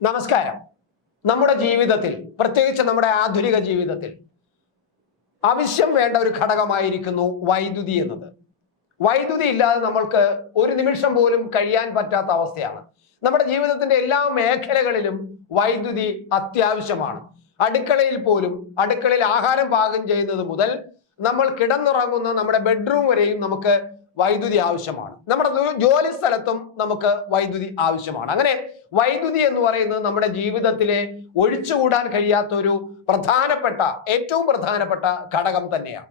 നമസ്കാരം. നമ്മുടെ ജീവിതത്തിൽ പ്രത്യേകിച്ച് നമ്മുടെ ആധുനിക ജീവിതത്തിൽ ആവശ്യം വേണ്ട ഒരു ഘടകമായിരിക്കുന്നു വൈദ്യുതി എന്നത്. വൈദ്യുതി ഇല്ലാതെ നമ്മൾക്ക് ഒരു നിമിഷം പോലും കഴിയാൻ പറ്റാത്ത അവസ്ഥയാണ്. നമ്മുടെ ജീവിതത്തിന്റെ എല്ലാ മേഖലകളിലും വൈദ്യുതി അത്യാവശ്യമാണ്. അടുക്കളയിൽ പോലും അടുക്കളയിൽ ആഹാരം പാകം ചെയ്യുന്നത് മുതൽ നമ്മൾ കിടന്നുറങ്ങുന്ന നമ്മുടെ ബെഡ്റൂം വരെയും നമുക്ക് വൈദ്യുതി ആവശ്യമാണ്. നമ്മുടെ ജോലി സ്ഥലത്തും നമുക്ക് വൈദ്യുതി ആവശ്യമാണ്. അങ്ങനെ വൈദ്യുതി എന്ന് പറയുന്നത് നമ്മുടെ ജീവിതത്തിലെ ഒഴിച്ചുകൂടാൻ കഴിയാത്ത ഒരു പ്രധാനപ്പെട്ട ഏറ്റവും പ്രധാനപ്പെട്ട ഘടകം തന്നെയാണ്.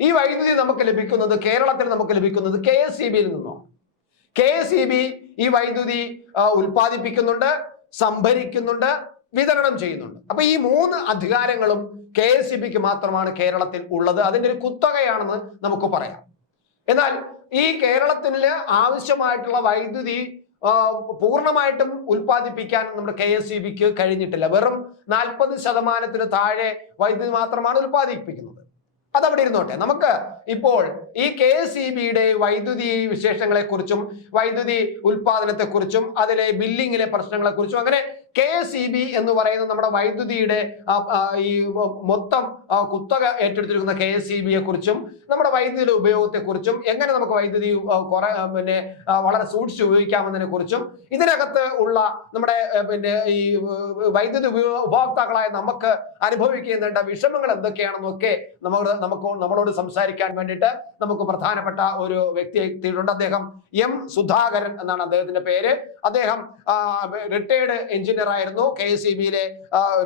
ഈ വൈദ്യുതി നമുക്ക് ലഭിക്കുന്നത് കേരളത്തിൽ നമുക്ക് ലഭിക്കുന്നത് കെ എസ് ഇ ബിയിൽ നിന്നാണ് കെ എസ് ഇ ബി ഈ വൈദ്യുതി ഉൽപ്പാദിപ്പിക്കുന്നുണ്ട് സംഭരിക്കുന്നുണ്ട് വിതരണം ചെയ്യുന്നുണ്ട്. അപ്പൊ ഈ മൂന്ന് അധികാരങ്ങളും കെ എസ് ഇ ബിക്ക് മാത്രമാണ് കേരളത്തിൽ ഉള്ളത്. അതിന്റെ ഒരു കുത്തകയാണെന്ന് നമുക്ക് പറയാം. എന്നാൽ ഈ കേരളത്തിന് ആവശ്യമായിട്ടുള്ള വൈദ്യുതി പൂർണമായിട്ടും ഉൽപ്പാദിപ്പിക്കാൻ നമ്മുടെ കെ എസ് ഇ ബിക്ക് കഴിഞ്ഞിട്ടില്ല. വെറും നാൽപ്പത് ശതമാനത്തിന് താഴെ വൈദ്യുതി മാത്രമാണ് ഉൽപ്പാദിപ്പിക്കുന്നത്. അതവിടെ ഇരുന്നോട്ടെ. നമുക്ക് ഇപ്പോൾ ഈ കെ എസ് ഇ ബിയുടെ വൈദ്യുതി വിശേഷങ്ങളെ കുറിച്ചും വൈദ്യുതി ഉൽപാദനത്തെക്കുറിച്ചും അതിലെ ബില്ലിങ്ങിലെ പ്രശ്നങ്ങളെ കുറിച്ചും അങ്ങനെ കെ എസ് ഇ ബി എന്ന് പറയുന്ന നമ്മുടെ വൈദ്യുതിയുടെ ഈ മൊത്തം കുത്തക ഏറ്റെടുത്തിരിക്കുന്ന കെ എസ് ഇ ബിയെ കുറിച്ചും നമ്മുടെ വൈദ്യുതിയുടെ ഉപയോഗത്തെക്കുറിച്ചും എങ്ങനെ നമുക്ക് വൈദ്യുതി കുറെ പിന്നെ വളരെ സൂക്ഷിച്ച് ഉപയോഗിക്കാമെന്നതിനെ കുറിച്ചും ഇതിനകത്ത് ഉള്ള നമ്മുടെ പിന്നെ ഈ വൈദ്യുതി ഉപഭോക്താക്കളായ നമുക്ക് അനുഭവിക്കുന്നുണ്ട് വിഷമങ്ങൾ എന്തൊക്കെയാണെന്നൊക്കെ നമ്മൾ നമുക്ക് നമ്മളോട് സംസാരിക്കാൻ വേണ്ടിയിട്ട് നമുക്ക് പ്രധാനപ്പെട്ട ഒരു വ്യക്തി എത്തിയിട്ടുണ്ട്. അദ്ദേഹം എം സുധാകരൻ എന്നാണ് അദ്ദേഹത്തിന്റെ പേര്. അദ്ദേഹം റിട്ടയർഡ് എഞ്ചിനീയർ ആയിരുന്നു. കെ എസ് ഇ ബിയിലെ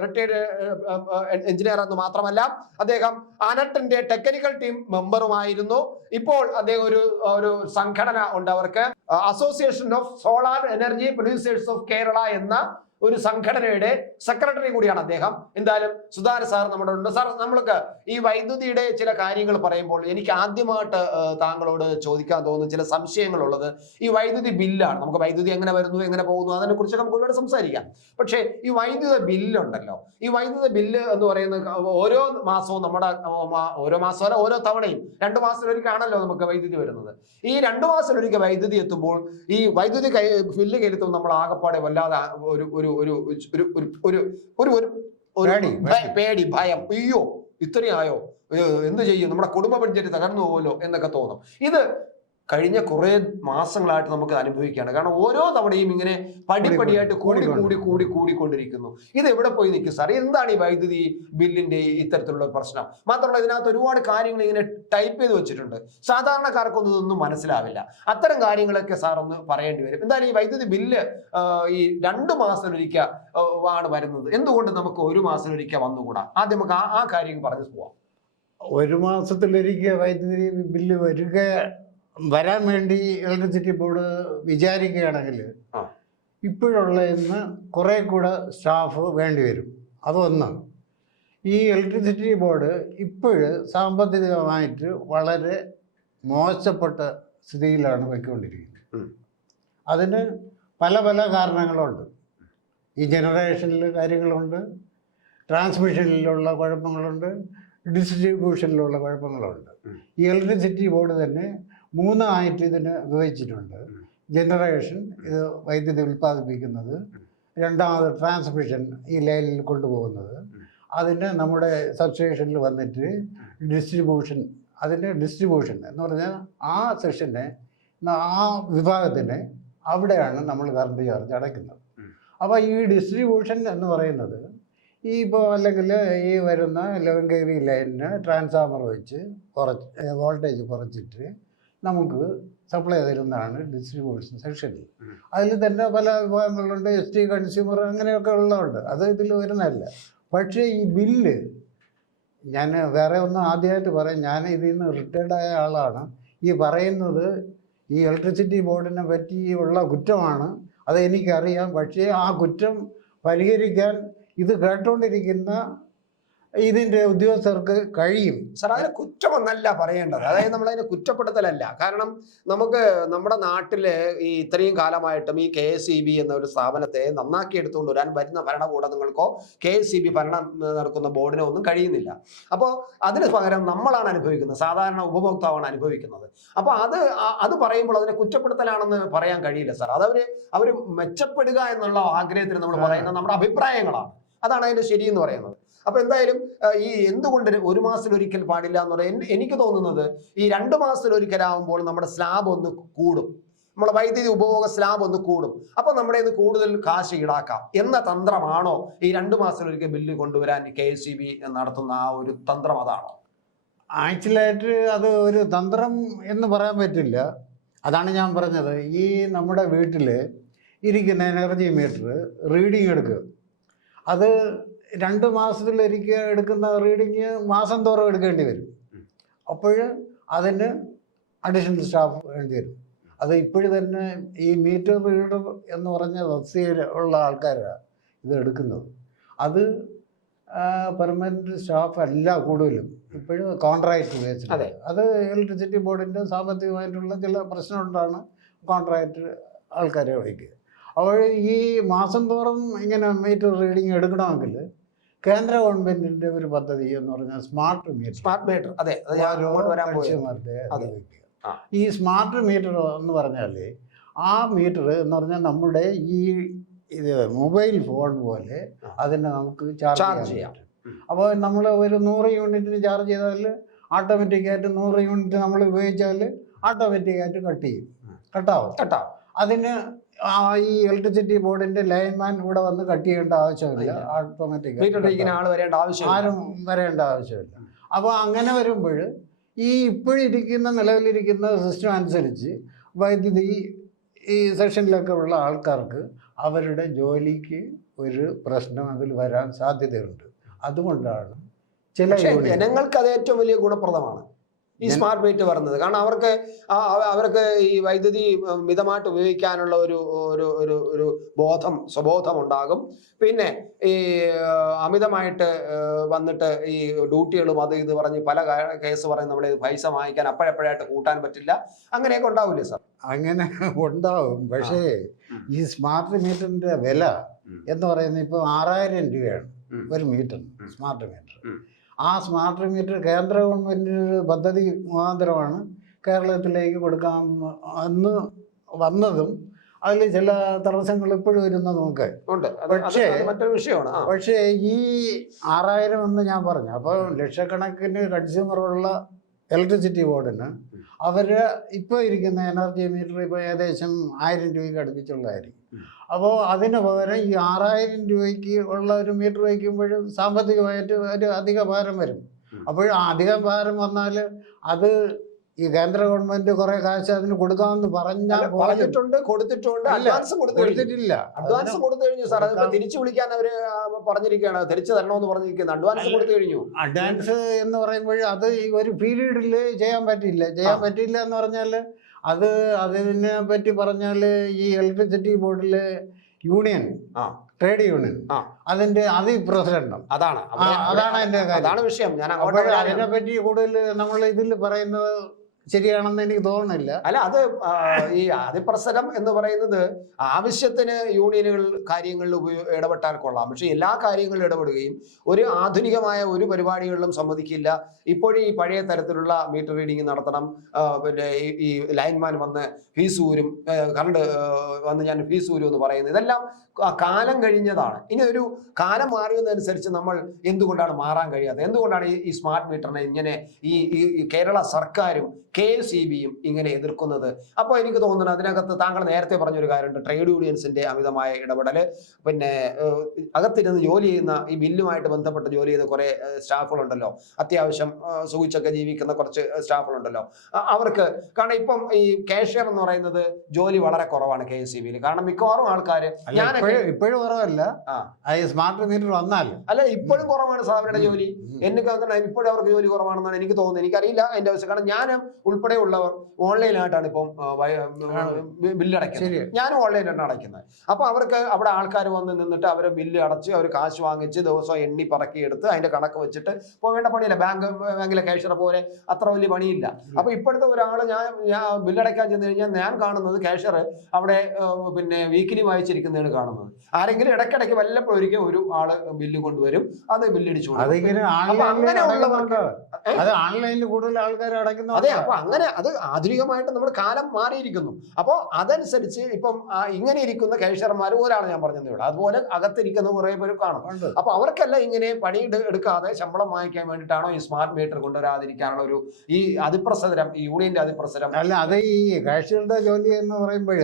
റിട്ടയർഡ് എഞ്ചിനീയർ എന്ന് മാത്രമല്ല അദ്ദേഹം അനട്ടിന്റെ ടെക്നിക്കൽ ടീം മെമ്പറുമായിരുന്നു ഇപ്പോൾ അദ്ദേഹം ഒരു ഒരു സംഘടന ഉണ്ട് അവർക്ക്. Association of solar energy producers of Kerala എന്ന ഒരു സംഘടനയുടെ സെക്രട്ടറി കൂടിയാണ് അദ്ദേഹം. എന്തായാലും സുധാര സാർ നമ്മുടെ ഉണ്ട്. സാർ നമ്മൾക്ക് ഈ വൈദ്യുതിയുടെ ചില കാര്യങ്ങൾ പറയുമ്പോൾ എനിക്ക് ആദ്യമായിട്ട് താങ്കളോട് ചോദിക്കാൻ തോന്നുന്ന ചില സംശയങ്ങളുള്ളത് ഈ വൈദ്യുതി ബില്ലാണ്. നമുക്ക് വൈദ്യുതി എങ്ങനെ വരുന്നു എങ്ങനെ പോകുന്നു അതിനെ കുറിച്ച് നമുക്ക് ഒരുപാട് സംസാരിക്കാം. പക്ഷേ ഈ വൈദ്യുത ബില്ലുണ്ടല്ലോ. ഈ വൈദ്യുത ബില്ല് എന്ന് പറയുന്നത് ഓരോ മാസവും നമ്മുടെ ഓരോ മാസം ഓരോ തവണയും രണ്ട് മാസത്തിലൊരിക്കലാണല്ലോ നമുക്ക് വൈദ്യുതി വരുന്നത്. ഈ രണ്ട് മാസത്തിലൊരിക്കൽ വൈദ്യുതി എത്തുമ്പോൾ ഈ വൈദ്യുതി കൈ ബില്ല് കയറ്റുമ്പോൾ നമ്മൾ ആകെപ്പാടെ വല്ലാതെ ഒരു ഒരു ഒരു ഒരു ഒരു ഒരു ഒരു പേടി, ഭയ- അയ്യോ ഇത്രയായോ എന്ത് ചെയ്യും? നമ്മുടെ കുടുംബ ബഡ്ജറ്റ് തകർന്നു പോകുമല്ലോ എന്നൊക്കെ തോന്നും. ഇത് കഴിഞ്ഞ കുറെ മാസങ്ങളായിട്ട് നമുക്ക് അനുഭവിക്കുകയാണ്. കാരണം ഓരോ തവണയും ഇങ്ങനെ പടിപടിയായിട്ട് കൂടി കൂടി കൂടി കൂടിക്കൊണ്ടിരിക്കുന്നു. ഇത് എവിടെ പോയി നിൽക്കും സാർ എന്താണ് ഈ വൈദ്യുതി ബില്ലിന്റെ ഇത്തരത്തിലുള്ള പ്രശ്നം? മാത്രമല്ല ഇതിനകത്ത് ഒരുപാട് കാര്യങ്ങൾ ഇങ്ങനെ ടൈപ്പ് ചെയ്ത് വെച്ചിട്ടുണ്ട്. സാധാരണക്കാർക്കൊന്നും ഇതൊന്നും മനസ്സിലാവില്ല. അത്തരം കാര്യങ്ങളൊക്കെ സാർ ഒന്ന് പറയേണ്ടി വരും. എന്തായാലും ഈ വൈദ്യുതി ബില്ല് ഈ രണ്ട് മാസം ഒരിക്കൽ ആണ് വരുന്നത്. എന്തുകൊണ്ട് നമുക്ക് ഒരു മാസം മാസത്തിലൊരിക്കൽ വന്നുകൂടാ? ആദ്യം നമുക്ക് ആ ആ കാര്യം പറഞ്ഞു പോവാം. ഒരു മാസത്തിലൊരിക്കൽ വൈദ്യുതി ബില്ല് വരിക വരാൻ വേണ്ടി ഇലക്ട്രിസിറ്റി ബോർഡ് വിചാരിക്കുകയാണെങ്കിൽ. ഇപ്പോഴുള്ള ഇന്ന് കുറേ കൂടെ സ്റ്റാഫ് വേണ്ടി വരും. അതൊന്ന്. ഈ ഇലക്ട്രിസിറ്റി ബോർഡ് ഇപ്പോഴ് സാമ്പത്തികമായിട്ട് വളരെ മോശപ്പെട്ട സ്ഥിതിയിലാണ് പോയിക്കൊണ്ടിരിക്കുന്നത്. അതിന് പല പല കാരണങ്ങളുണ്ട്. ഈ ജനറേഷനിൽ കാര്യങ്ങളുണ്ട്. ട്രാൻസ്മിഷനിലുള്ള കുഴപ്പങ്ങളുണ്ട്. ഡിസ്ട്രിബ്യൂഷനിലുള്ള കുഴപ്പങ്ങളുണ്ട്. ഈ ഇലക്ട്രിസിറ്റി ബോർഡ് തന്നെ മൂന്നായിട്ട് ഇതിന് വിഭജിച്ചിട്ടുണ്ട് ജനറേഷൻ ഇത് വൈദ്യുതി ഉൽപ്പാദിപ്പിക്കുന്നത്. രണ്ടാമത് ട്രാൻസ്മിഷൻ ഈ ലൈനിൽ കൊണ്ടുപോകുന്നത്. അതിന് നമ്മുടെ സബ്സ്റ്റേഷനിൽ വന്നിട്ട് ഡിസ്ട്രിബ്യൂഷൻ അതിന്റെ ഡിസ്ട്രിബ്യൂഷൻ എന്ന് പറഞ്ഞാൽ ആ സെക്ഷനെ ആ വിഭാഗത്തിന് അവിടെയാണ് നമ്മൾ കറണ്ട് ചാർജ് അടയ്ക്കുന്നത്. അപ്പോൾ ഈ ഡിസ്ട്രിബ്യൂഷൻ എന്ന് പറയുന്നത് ഈ ഇപ്പോൾ അല്ലെങ്കിൽ ഈ വരുന്ന ലെവൻ കെ വി ലൈനിന് ട്രാൻസ്ഫോമർ വെച്ച് കുറച്ച് വോൾട്ടേജ് കുറച്ചിട്ട് നമുക്ക് സപ്ലൈ തരുന്നതാണ് ഡിസ്ട്രിബ്യൂഷൻ സെക്ഷനിൽ ഉം. അതിൽ തന്നെ പല വിഭാഗങ്ങളുണ്ട് എസ് ടി കൺസ്യൂമർ അങ്ങനെയൊക്കെ ഉള്ളതുണ്ട്. അത് ഇതിൽ വരുന്നതല്ല. പക്ഷേ ഈ ബില്ല് ഞാൻ വേറെ ഒന്ന് ആദ്യമായിട്ട് പറയാം. ഞാൻ ഇതിൽ നിന്ന് റിട്ടയർഡ് ആയ ആളാണ്. ഈ പറയുന്നത് ഈ ഇലക്ട്രിസിറ്റി ബോർഡിനെ പറ്റിയുള്ള കുറ്റമാണ്. അത് എനിക്കറിയാം. പക്ഷേ ആ കുറ്റം പരിഹരിക്കാൻ ഇത് കേട്ടുകൊണ്ടിരിക്കുന്ന ഇതിന്റെ ഉദ്യോഗസ്ഥർക്ക് കഴിയും. സാർ അതിന് കുറ്റമൊന്നല്ല പറയേണ്ടത്. അതായത് നമ്മളതിനെ കുറ്റപ്പെടുത്തലല്ല. കാരണം നമുക്ക് നമ്മുടെ നാട്ടിൽ ഈ ഇത്രയും കാലമായിട്ടും ഈ കെ എസ് ഇ ബി എന്ന ഒരു സ്ഥാപനത്തെ നന്നാക്കി എടുത്തുകൊണ്ട് വരാൻ വരുന്ന ഭരണകൂടങ്ങൾക്കോ കെ എസ് ഇ ബി ഭരണം നടക്കുന്ന ബോർഡിനോ ഒന്നും കഴിയുന്നില്ല. അപ്പോൾ അതിന് പകരം നമ്മളാണ് അനുഭവിക്കുന്നത്. സാധാരണ ഉപഭോക്താവാണ് അനുഭവിക്കുന്നത്. അപ്പോൾ അത് അത് പറയുമ്പോൾ അതിനെ കുറ്റപ്പെടുത്തലാണെന്ന് പറയാൻ കഴിയില്ല സാർ. അതവര് അവർ മെച്ചപ്പെടുക എന്നുള്ള ആഗ്രഹത്തിന് നമ്മൾ പറയുന്ന നമ്മുടെ അഭിപ്രായങ്ങളാണ്. അതാണ് അതിന്റെ ശരി എന്ന് പറയുന്നത്. അപ്പൊ എന്തായാലും ഈ എന്തുകൊണ്ട് ഒരു മാസത്തിലൊരിക്കൽ പാടില്ല എന്ന് പറയുന്നത് എനിക്ക് തോന്നുന്നത് ഈ രണ്ട് മാസത്തിലൊരിക്കലാവുമ്പോൾ നമ്മുടെ സ്ലാബ് ഒന്ന് കൂടും. നമ്മുടെ വൈദ്യുതി ഉപഭോഗ സ്ലാബ് ഒന്ന് കൂടും. അപ്പൊ നമ്മുടെ ഇത് കൂടുതൽ കാശ് ഈടാക്കാം എന്ന തന്ത്രമാണോ ഈ രണ്ട് മാസത്തിലൊരിക്കൽ ബില്ല് കൊണ്ടുവരാൻ കെ എസ് സി ബി നടത്തുന്ന ആ ഒരു തന്ത്രം അതാണോ? ആക്ച്വലായിട്ട് അത് ഒരു തന്ത്രം എന്ന് പറയാൻ പറ്റില്ല. അതാണ് ഞാൻ പറഞ്ഞത്. ഈ നമ്മുടെ വീട്ടിൽ ഇരിക്കുന്ന എനർജി മീറ്റർ റീഡിങ് എടുക്കുക. അത് രണ്ട് മാസത്തിലൊരിക്കൽ എടുക്കുന്ന റീഡിങ് മാസം തോറും എടുക്കേണ്ടി വരും. അപ്പോൾ അതിന് അഡീഷണൽ സ്റ്റാഫ് വേണ്ടി വരും. അത് ഇപ്പോഴും തന്നെ ഈ മീറ്റർ റീഡർ എന്ന് പറഞ്ഞ വസ്തിയിൽ ഉള്ള ആൾക്കാരാണ് ഇത് എടുക്കുന്നത്. അത് പെർമനന്റ് സ്റ്റാഫ് അല്ല കൂടുതലും. ഇപ്പോഴും കോൺട്രാക്ട് ബേസ്ഡ് അതെ. അത് ഇലക്ട്രിസിറ്റി ബോർഡിന്റെ സാമ്പത്തികമായിട്ടുള്ള ചില പ്രശ്നം കൊണ്ടാണ് കോൺട്രാക്ട് ആൾക്കാരെ വഹിക്കുക. അപ്പോൾ ഈ മാസം തോറും ഇങ്ങനെ മീറ്റർ റീഡിങ് എടുക്കണമെങ്കിൽ കേന്ദ്ര ഗവൺമെന്റിന്റെ ഒരു പദ്ധതി എന്ന് പറഞ്ഞാൽ സ്മാർട്ട് മീറ്റർ. Smart metre. അതെ. ഈ സ്മാർട്ട് മീറ്റർ എന്ന് പറഞ്ഞാൽ ആ മീറ്റർ എന്ന് പറഞ്ഞാൽ നമ്മുടെ ഈ ഇത് മൊബൈൽ ഫോൺ പോലെ അതിനെ നമുക്ക് ചാർജ് ചെയ്യാം. അപ്പോൾ നമ്മൾ ഒരു നൂറ് യൂണിറ്റിന് ചാർജ് ചെയ്താൽ ഓട്ടോമാറ്റിക്കായിട്ട് നൂറ് യൂണിറ്റ് നമ്മൾ ഉപയോഗിച്ചാൽ ഓട്ടോമാറ്റിക്കായിട്ട് കട്ട് ചെയ്യും. കട്ടാവും. കട്ടാവും. കേട്ടോ അതിന് ഈ ഇലക്ട്രിസിറ്റി ബോർഡിന്റെ ലൈൻമാൻ ഇവിടെ വന്ന് കട്ട് ചെയ്യേണ്ട ആവശ്യമില്ല. ഓട്ടോമാറ്റിക് ആൾ വരേണ്ട ആവശ്യമില്ല. ആരും വരേണ്ട ആവശ്യമില്ല. അപ്പോൾ അങ്ങനെ വരുമ്പോൾ ഈ ഇപ്പോഴിരിക്കുന്ന നിലവിലിരിക്കുന്ന സിസ്റ്റം അനുസരിച്ച് വൈദ്യുതി ഈ സെക്ഷനിലൊക്കെ ഉള്ള ആൾക്കാർക്ക് അവരുടെ ജോലിക്ക് ഒരു പ്രശ്നം അതിൽ വരാൻ സാധ്യതയുണ്ട്. അതുകൊണ്ടാണ് ചില ജനങ്ങൾക്ക് അത് ഏറ്റവും വലിയ ഗുണപ്രദമാണ്. ഈ സ്മാർട്ട് മീറ്റർ പറഞ്ഞത്. കാരണം അവർക്ക് അവർക്ക് ഈ വൈദ്യുതി മിതമായിട്ട് ഉപയോഗിക്കാനുള്ള ഒരു ഒരു ഒരു ഒരു ബോധം സ്വബോധം ഉണ്ടാകും പിന്നെ ഈ അമിതമായിട്ട് വന്നിട്ട് ഈ ഡ്യൂട്ടികളും അത് ഇത് പറഞ്ഞ് പല കേസ് പറഞ്ഞ് നമ്മൾ പൈസ വാങ്ങിക്കാൻ അപ്പോഴപ്പോഴായിട്ട് കൂട്ടാൻ പറ്റില്ല. അങ്ങനെയൊക്കെ ഉണ്ടാവില്ലേ സാർ? അങ്ങനെ ഉണ്ടാവും. പക്ഷേ ഈ സ്മാർട്ട് മീറ്ററിന്റെ വില എന്ന് പറയുന്നത് ഇപ്പോൾ ആറായിരം രൂപയാണ് ഒരു മീറ്റർ സ്മാർട്ട് മീറ്റർ. ആ സ്മാർട്ട് മീറ്റർ കേന്ദ്ര ഗവൺമെന്റിന്റെ ഒരു പദ്ധതി മുഖാന്തരമാണ് കേരളത്തിലേക്ക് കൊടുക്കാൻ അന്ന് വന്നതും അതിൽ ചില തടസ്സങ്ങൾ ഇപ്പോഴും വരുന്നത് നമുക്ക് ഉണ്ട്. പക്ഷേ- മറ്റൊരു വിഷയമാണ്. പക്ഷേ ഈ ആറായിരം എന്ന് ഞാൻ പറഞ്ഞു. അപ്പോൾ ലക്ഷക്കണക്കിന് കൺസ്യൂമറുള്ള ഇലക്ട്രിസിറ്റി ബോർഡിന് അവർ ഇപ്പോൾ ഇരിക്കുന്ന എനർജി മീറ്റർ ഇപ്പോൾ ഏകദേശം ആയിരം രൂപയ്ക്ക് അടുപ്പിച്ചുള്ളതായിരിക്കും. അപ്പോൾ അതിന് പകരം ഈ ആറായിരം രൂപയ്ക്ക് ഉള്ള ഒരു മീറ്റർ വയ്ക്കുമ്പോഴും സാമ്പത്തികമായിട്ട് ഒരു അധിക ഭാരം വരും. അപ്പോൾ അധിക ഭാരം വന്നാൽ അത് ഈ കേന്ദ്ര ഗവൺമെന്റ് കുറെ കാശ് അതിന് കൊടുക്കാമെന്ന് പറഞ്ഞാൽ പറഞ്ഞിട്ടുണ്ട് കൊടുത്തിട്ടുണ്ട് അഡ്വാൻസ് കൊടുത്തിട്ടില്ല. അഡ്വാൻസ് കൊടുത്തു കഴിഞ്ഞു സാർ അതിപ്പോ തിരിച്ചു വിളിക്കാൻ അവർ പറഞ്ഞിരിക്കുകയാണ്. തിരിച്ചു തരണമെന്ന് പറഞ്ഞിരിക്കുന്നത് അഡ്വാൻസ്. കൊടുത്തു കഴിഞ്ഞു. അഡ്വാൻസ് എന്ന് പറയുമ്പോൾ അത് ഈ ഒരു പീരീഡിൽ ചെയ്യാൻ പറ്റില്ല ചെയ്യാൻ പറ്റില്ല എന്ന് പറഞ്ഞാൽ അത് അതിനെ പറ്റി പറഞ്ഞാൽ ഈ ഇലക്ട്രിസിറ്റി ബോർഡിലെ യൂണിയൻ ആ. ട്രേഡ് യൂണിയൻ ആ. അതിന്റെ അതി പ്രസിഡന്റ് അതാണ് അതാണ് അതിന്റെ. അതാണ് വിഷയം ഞാൻ അതിനെ പറ്റി കൂടുതൽ നമ്മൾ ഇതിൽ പറയുന്നത് ശരിയാണെന്ന് എനിക്ക് തോന്നുന്നില്ല. അല്ല അത് ഈ അതിപ്രസരം എന്ന് പറയുന്നത് ആവശ്യത്തിന് യൂണിയനുകൾ കാര്യങ്ങളിൽ ഉപയോഗ ഇടപെട്ടാൽ കൊള്ളാം. പക്ഷെ എല്ലാ കാര്യങ്ങളിലും ഇടപെടുകയും ഒരു ആധുനികമായ ഒരു പരിപാടികളിലും സമ്മതിക്കില്ല. ഇപ്പോഴും ഈ പഴയ തരത്തിലുള്ള മീറ്റർ റീഡിംഗ് നടത്തണം. പിന്നെ ഈ- ലൈൻമാൻ വന്ന് ഫീസ് ഊരും. കറണ്ട് വന്ന് ഞാൻ ഫീസ് ഊരും എന്ന് പറയുന്നത് ഇതെല്ലാം കാലം കഴിഞ്ഞതാണ്. ഇനി ഒരു കാലം മാറിയതനുസരിച്ച് നമ്മൾ എന്തുകൊണ്ടാണ് മാറാൻ കഴിയാത്തത്? എന്തുകൊണ്ടാണ് ഈ- സ്മാർട്ട് മീറ്ററിനെ ഇങ്ങനെ ഈ കേരള സർക്കാരും കെ എസ് ഇ ബിയും ഇങ്ങനെ എതിർക്കുന്നത്. അപ്പോൾ എനിക്ക് തോന്നുന്നു അതിനകത്ത് താങ്കൾ നേരത്തെ പറഞ്ഞൊരു കാര്യമുണ്ട്. ട്രേഡ് യൂണിയൻസിന്റെ അമിതമായ ഇടപെടൽ പിന്നെ അകത്തിരുന്ന് ജോലി ചെയ്യുന്ന ഈ ബില്ലുമായിട്ട് ബന്ധപ്പെട്ട് ജോലി ചെയ്യുന്ന കുറേ സ്റ്റാഫുകളുണ്ടല്ലോ. അത്യാവശ്യം ഏഹ്, സുഖിച്ചൊക്കെ ജീവിക്കുന്ന കുറച്ച് സ്റ്റാഫുകളുണ്ടല്ലോ. അവർക്ക് കാരണം ഇപ്പം ഈ കാഷ്യർ എന്ന് പറയുന്നത് ജോലി വളരെ കുറവാണ് കെ എസ് ഇ ബിയിൽ. കാരണം മിക്കവാറും ആൾക്കാർ ഞാൻ ഇപ്പോഴും കുറവല്ല. സ്മാർട്ട് മീറ്റർ വന്നാൽ. അല്ല ഇപ്പോഴും കുറവാണ് സാറിന്റെ ജോലി. എനിക്ക് ഇപ്പോഴും അവർക്ക് ജോലി കുറവാണെന്നാണ് എനിക്ക് തോന്നുന്നത്. എനിക്കറിയില്ല അതിന്റെ ആവശ്യം കാരണം ഞാൻ ഉൾപ്പെടെയുള്ളവർ ഓൺലൈനായിട്ടാണ് ഇപ്പം ബില്ലടയ്ക്കുന്നത്. ഞാനും ഓൺലൈനായിട്ടാണ് അടയ്ക്കുന്നത്. അപ്പൊ അവർക്ക് അവിടെ ആൾക്കാർ വന്ന് നിന്നിട്ട് അവർ ബില്ല് അടച്ച് അവർ കാശ് വാങ്ങിച്ച് ദിവസം എണ്ണി പറക്കി എടുത്ത് അതിന്റെ കണക്ക് വെച്ചിട്ട് പോകേണ്ട പണിയില്ല. ബാങ്ക് ബാങ്കിലെ ക്യാഷറെ പോലെ അത്ര വലിയ പണിയില്ല. അപ്പൊ ഇപ്പോഴത്തെ ഒരാൾ ഞാൻ ഞാൻ ബില്ലടയ്ക്കാൻ ചെന്ന് കഴിഞ്ഞാൽ ഞാൻ കാണുന്നത് ക്യാഷർ അവിടെ പിന്നെ വീക്കിലി വായിച്ചിരിക്കുന്നതാണ് കാണുന്നത്. ആരെങ്കിലും ഇടയ്ക്കിടയ്ക്ക് വല്ലപ്പോഴൊരിക്കൽ ഒരു ആൾ ബില്ല് കൊണ്ടുവരും. അത് ബില്ലടിച്ചു അങ്ങനെയുള്ളവർക്ക് അത് ഓൺലൈനിൽ കൂടുതൽ ആൾക്കാർ അടയ്ക്കുന്ന അതെ അപ്പൊ അങ്ങനെ അത് ആധുനികമായിട്ട് നമ്മുടെ കാലം മാറിയിരിക്കുന്നു. അപ്പോൾ അതനുസരിച്ച് ഇപ്പം ഇങ്ങനെ ഇരിക്കുന്ന കേഷർമാർ ഒരാൾ ഞാൻ പറഞ്ഞതേ ഉള്ളൂ. അതുപോലെ അകത്തിരിക്കുന്ന കുറെ പേര് കാണും. അപ്പോൾ അപ്പൊ അവർക്കെല്ലാം ഇങ്ങനെ പണി എടുക്കാതെ ശമ്പളം വാങ്ങിക്കാൻ വേണ്ടിയിട്ടാണോ ഈ സ്മാർട്ട് മീറ്റർ കൊണ്ടുവരാതിരിക്കാനുള്ള ഒരു ഈ അതിപ്രസരം ഈ യൂണിയന്റെ അതിപ്രസരം? അല്ല അത് ഈ കാഴ്ചകളുടെ ജോലി എന്ന് പറയുമ്പോൾ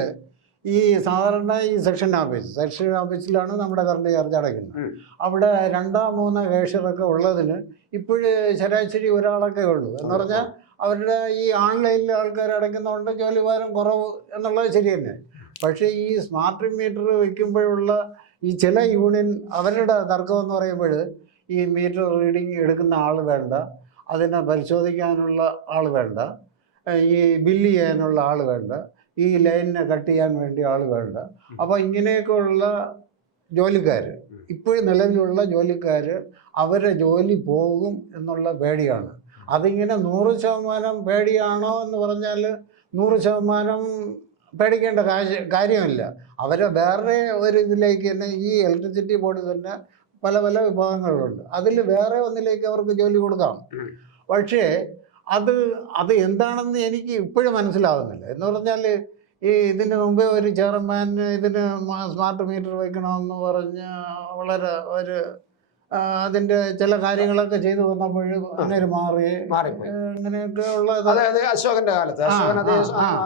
ഈ സാധാരണ ഈ സെക്ഷൻ ഓഫീസ് സെക്ഷൻ ഓഫീസിലാണ് നമ്മുടെ കറണ്ട് ചാർജ് അടയ്ക്കുന്നത്. അവിടെ രണ്ടോ മൂന്നോ കേഷറൊക്കെ ഉള്ളതിന് ഇപ്പോഴ് ശരാശരി ഒരാളൊക്കെ ഉള്ളൂ. എന്ന് പറഞ്ഞാൽ അവരുടെ ഈ ഓൺലൈനിൽ ആൾക്കാർ അടയ്ക്കുന്നതുകൊണ്ട് ജോലി ഭാരം കുറവ് എന്നുള്ളത് ശരി തന്നെ പക്ഷേ ഈ സ്മാർട്ട് മീറ്റർ വയ്ക്കുമ്പോഴുള്ള ഈ ചില യൂണിയൻ അവരുടെ തർക്കം എന്ന് പറയുമ്പോൾ ഈ മീറ്റർ റീഡിങ് എടുക്കുന്ന ആൾ വേണ്ട അതിനെ പരിശോധിക്കാനുള്ള ആൾ വേണ്ട ഈ ബില്ല് ചെയ്യാനുള്ള ആൾ വേണ്ട ഈ ലൈനിനെ കട്ട് ചെയ്യാൻ വേണ്ടി ആൾ വേണ്ട. അപ്പോൾ ഇങ്ങനെയൊക്കെയുള്ള ജോലിക്കാർ ഇപ്പോഴും നിലവിലുള്ള ജോലിക്കാർ അവരുടെ ജോലി പോകും എന്നുള്ള പേടിയാണ്. അതിങ്ങനെ നൂറ് ശതമാനം പേടിയാണോ എന്ന് പറഞ്ഞാൽ നൂറ് ശതമാനം പേടിക്കേണ്ട കാര്യമില്ല. അവരെ വേറെ ഒരു ഇതിലേക്ക് തന്നെ ഈ ഇലക്ട്രിസിറ്റി ബോർഡിൽ തന്നെ പല പല വിഭാഗങ്ങളുണ്ട്. അതിൽ വേറെ ഒന്നിലേക്ക് അവർക്ക് ജോലി കൊടുക്കാം. പക്ഷേ അത് അത് എന്താണെന്ന് എനിക്ക് ഇപ്പോഴും മനസ്സിലാകുന്നില്ല എന്ന് പറഞ്ഞാൽ ഈ ഇതിന് മുമ്പേ ഒരു ചെയർമാൻ ഇതിന് സ്മാർട്ട് മീറ്റർ വയ്ക്കണമെന്ന് പറഞ്ഞ് വളരെ ഒരു ആ, അതിന്റെ ചില കാര്യങ്ങളൊക്കെ ചെയ്തു വന്നപ്പോൾ അങ്ങനെ മാറി മാറിപ്പോയി. അങ്ങനെയൊക്കെ ഉള്ള അതായത് അശോകന്റെ കാലത്ത്. അശോകൻ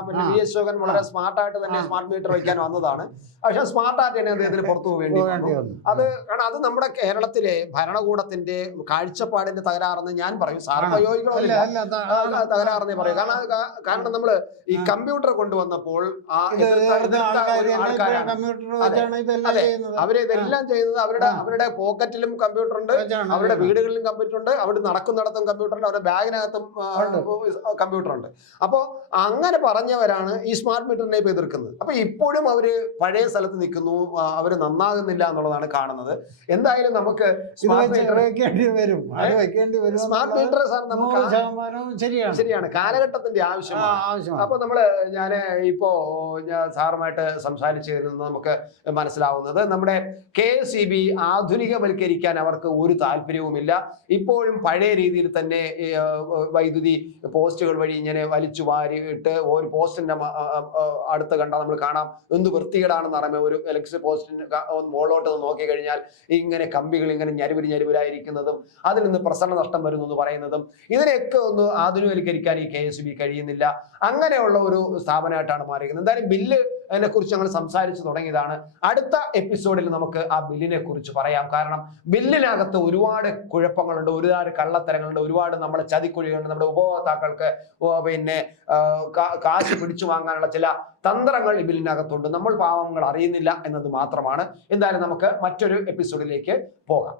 പിന്നെ. വി അശോകൻ വളരെ സ്മാർട്ടായിട്ട് തന്നെ സ്മാർട്ട് മീറ്റർ വയ്ക്കാൻ വന്നതാണ്. പക്ഷെ സ്മാർട്ടായിട്ട് തന്നെ അദ്ദേഹത്തിന് പുറത്തു പോകേണ്ടി അത് കാരണം അത് നമ്മുടെ കേരളത്തിലെ ഭരണകൂടത്തിന്റെ കാഴ്ചപ്പാടിന്റെ തകരാറെന്ന് ഞാൻ പറയും. സാർ ത- തകരാറെന്നേ പറയും. കാരണം കാരണം നമ്മൾ ഈ കമ്പ്യൂട്ടർ കൊണ്ടുവന്നപ്പോൾ അവരെ ഇതെല്ലാം ചെയ്യുന്നത് അവരുടെ അവരുടെ പോക്കറ്റിലും കമ്പ്യൂട്ടർ ഉണ്ട് അവരുടെ വീടുകളിലും കമ്പ്യൂട്ടർ ഉണ്ട് അവിടെ നടക്കുന്നിടത്തും കമ്പ്യൂട്ടർ ഉണ്ട് അവരുടെ ബാഗിനകത്തും കമ്പ്യൂട്ടർ ഉണ്ട്. അപ്പോൾ അങ്ങനെ പറഞ്ഞവരാണ് ഈ സ്മാർട്ട് മീറ്ററിനെ ഇപ്പൊ എതിർക്കുന്നത്. അപ്പൊ ഇപ്പോഴും അവർ പഴയ സ്ഥലത്ത് നിൽക്കുന്നു. അവർ അവർ നന്നാകുന്നില്ല എന്നുള്ളതാണ് കാണുന്നത്. എന്തായാലും നമുക്ക് സ്മാർട്ട് മീറ്റർ വരും. സ്മാർട്ട് മീറ്റർ സാർ നമുക്ക് ശരിയാണ്. ശരിയാണ്. കാലഘട്ടത്തിന്റെ ആവശ്യമാണ്. അപ്പൊ നമ്മൾ ഞാൻ ഇപ്പോ ഞാൻ സാറുമായിട്ട് സംസാരിച്ചതിൽ നിന്ന് നമുക്ക് മനസ്സിലാവുന്നത് നമ്മുടെ കെ എസ് ഇ ബി ആധുനികവൽക്കരിക്കാൻ അവർക്ക് ഒരു താല്പര്യവുമില്ല. ഇപ്പോഴും പഴയ രീതിയിൽ തന്നെ വൈദ്യുതി പോസ്റ്റുകൾ വഴി ഇങ്ങനെ വലിച്ചു വാരിയിട്ട് ഒരു പോസ്റ്റിന്റെ അടുത്ത് കണ്ടാൽ നമ്മൾ കാണാം. എന്ത് വൃത്തികേടാണെന്ന് അറിയാം ഒരു ഇലക്ട്രിക് പോസ്റ്റിന് മുകളിലോട്ട് നോക്കി കഴിഞ്ഞാൽ ഇങ്ങനെ കമ്പികൾ ഇങ്ങനെ ഞരുവിരി ഞരുവിലായിരിക്കുന്നതും അതിൽ നിന്ന് പ്രസരണ നഷ്ടം വരുന്നു എന്ന് പറയുന്നതും ഇതിനെയൊക്കെ ഒന്ന് ആധുനികവൽക്കരിക്കാൻ ഈ കെ എസ് ബി കഴിയുന്നില്ല. അങ്ങനെയുള്ള ഒരു സ്ഥാപനമായിട്ടാണ് മാറിയിരിക്കുന്നത്. എന്തായാലും ബില്ല് അതിനെ കുറിച്ച് ഞങ്ങൾ സംസാരിച്ചു തുടങ്ങിയതാണ്. അടുത്ത എപ്പിസോഡിൽ നമുക്ക് ആ ബില്ലിനെ കുറിച്ച് പറയാം. കാരണം ബില്ലിനകത്ത് ഒരുപാട് കുഴപ്പങ്ങളുണ്ട് ഒരുപാട് കള്ളത്തരങ്ങളുണ്ട് ഒരുപാട് നമ്മുടെ ചതിക്കുഴികളുണ്ട് നമ്മുടെ ഉപഭോക്താക്കൾക്ക് പിന്നെ കാശ് പിടിച്ചു വാങ്ങാനുള്ള ചില തന്ത്രങ്ങൾ ഈ ബില്ലിനകത്തുണ്ട്. നമ്മൾ പാവങ്ങൾ അറിയുന്നില്ല എന്നത് മാത്രമാണ്. എന്തായാലും നമുക്ക് മറ്റൊരു എപ്പിസോഡിലേക്ക് പോകാം.